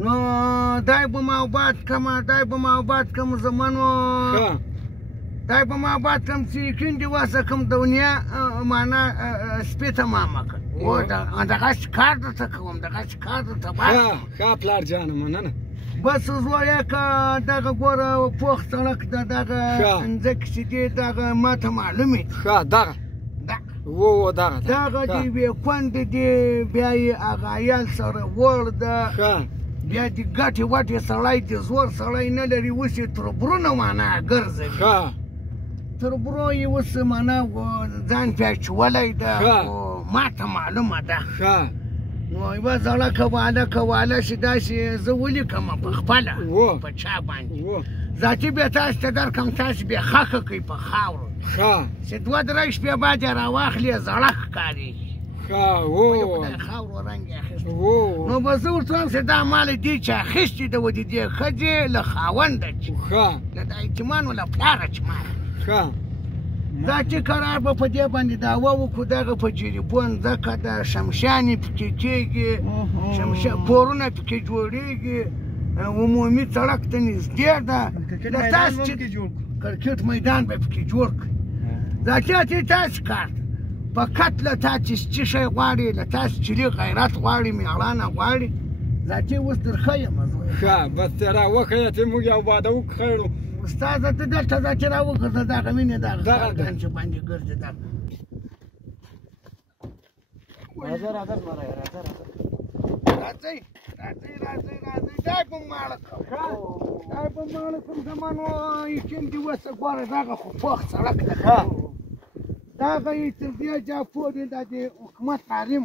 نو دای به ما آباد کم زمانو دای به ما آباد کم چې کندې واسه کم دنیا معنا سپي تمامه کړ دغسې کار درته کوم دغسې کار درته ښه پلار جانه مننه بس زویه که دغه ګوره پوخ سړک د دغه ځمکې چې دی دغه ماته معلومې ښه دغه دغه د یوې کونډې دی بیا یې هغه عیال سره وړ ده بیا د ګټې وټې سړی د زور سړی نه لري اوس یې تربرونه معنا ګرځوي تربرو یې اوس معنا ځان پې اچولی ده ماته معلومه ده نو یوه زړه کواله چې داسې زه ولیکم په خپله په چا باندې ذاتي بیا تاسو ته درکړم تاسو بیا خښه کوئ په خاورو چې دوه درې شپې بعد یې راواخلې زړه ښکارېږي خاورو رنګ یې اخیستی نو به زه ورته وایم چې دا مال دې چې اخیستي ده و د دې ښځې له خاونده چې له د ایتمانو له پلاره چې مال دا چې قرار به په دې باندې دعوه وکړو دغه په جریبون ځکه د شمشانې پکې کېږي کورونه پکې جوړېږي عمومي سړک ته نږدې ده تاسو چې کرکټ میدان به پکې جوړ کړي ذاتي تاسو کار فقط له تاسو چې شی غواړي له تاسو چې غیرت غواړي مېړانه غواړي ذاتي اوس درښه یم ښه بس راوښیه چې موږ یو واده وکړو استاده ته دلته دا چې راوګرځه دغه مینې دغه خلګان چې باندې ګرځي دغه راځئ دا به ماړه کوم زمان وایي کندې وسه ګوره دغه خو پوخ سړک ده دغه یې تر دې جا پورې دا د حکومت حریم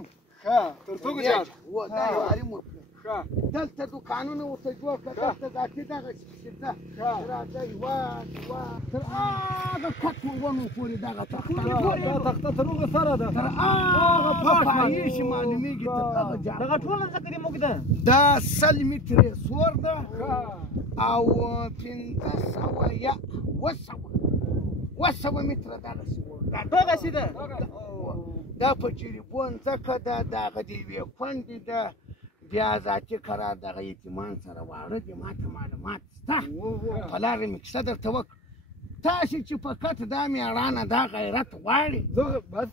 تر څو جا دا حریم دلته دوکانونه ورته جوړ کړه دلته ذاتي دغه شته راځئ تر هغه کټو ونو پورې دغه تخته تر هغه سره ده تر هغه پاپایي چې معلومېږي تر هغه جا دغه ټوله ځکه دې موږ ده دا 100 مترې سور ده او 500 متره دغه سور دغسې ده دا په جریبون ځکه ده دغه د یوې کونډې ده بیا ذاتي قرار دغه یتیمان سره واړه دي ماته معلومات شته په لاره مې کیسه درته وکړه تاسې چې فقط دا مېړانه دا غیرت غواړي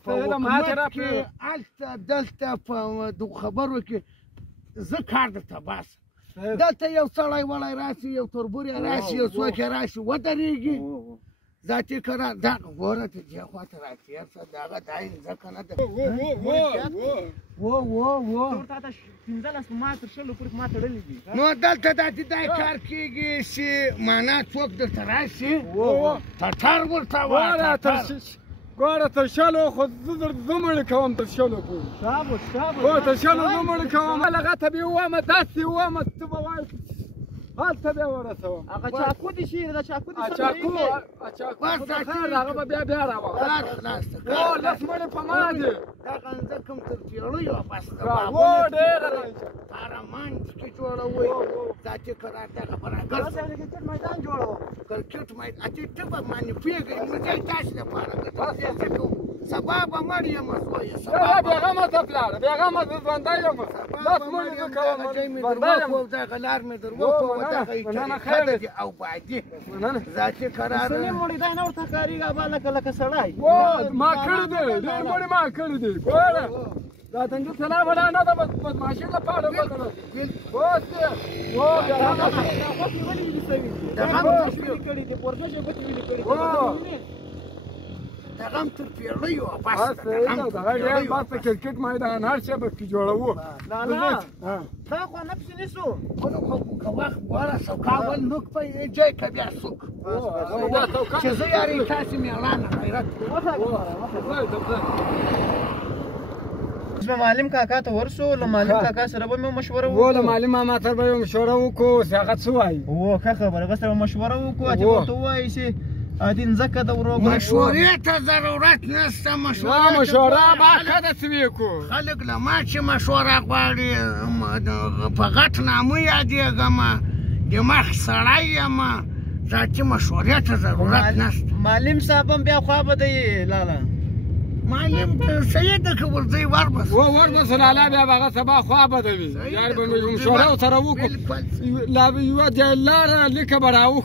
په حکومت کې هلته دلته په خبرو کې زه کار درته باسم دلته یو سړی وړی راشي یو تربور یې راشي یو څوک یې راشي ودرېږي ذاتي قرار دغه ګوره ته دې خوا ته راتېر شه دغه دا ځکه نه ده نو دلته داسې دا کار کېږي چې معنا څوک درته راشي ټټر ورته ګوره تر شلو خو زه مړه کوم تر شلو پورې تر شلو زه مړه کوم هغه ته بیا ووایم داسې ووایم ته به وایې هلته بیا ورسوم هغه چاکو دي چې د چاکو دي هغه به بیا راوړم لس مړې په ما دي دغه ځکه تر پیړیو بس ډېره پارلمان کې جوړوئ ذاتي قرار دغه برابر کرکټ میدان جوړوو کرکټ میدان ته به باندې پوهېږئ نو ځای تاسو لپاره سبا به مړ یم زویه بېغمه ته پلاره بېغمه زه ژوندی یم لس مړې زه کوم دغه لار مې در وښوه دغه ښه دي او بادي ذاتي قرار سلیم مړی دی نه ورته ښکارېږي ابا لکه سړی ما کړي دي ډېر مړي ما کړي دي ګوره دا تنجو سلام ولا نه ده بدماشي لپاره وکړه اوس دغه هم تر پیړیو بس کرکټ میدان هر څه به کې جوړوو دا خو نه پسې نیسو که وخت ګوره سوکا ول نوک په جای که بیا سوک چې زه یارې تاسې مېړانه غیرت معلم کاکا ته ورسو له معلم کاکا سره به مې مشوره وکړو له معلم ماما سره به یې مشوره وکړو چې هغه څه وایي ښه خبره هغه سره مشوره وکړو چې ورته ووایي چې دین ځکه د ورو مشورې ته ضرورت نشته مشوره به کده څه وکړو خلک له ما چې مشوره غواړي په غټ نامه یادېږم د مخ سړی یم ذاتي مشورې ته ضرورت نشته معلم صاحب هم بیا خوا به دی لاله معلم سید که ورځي وربس وربس لالا بیا به هغه سبا خوا بدوي یار به مشوره ورسره وکړو لا یوه لاره لیکه به راوښ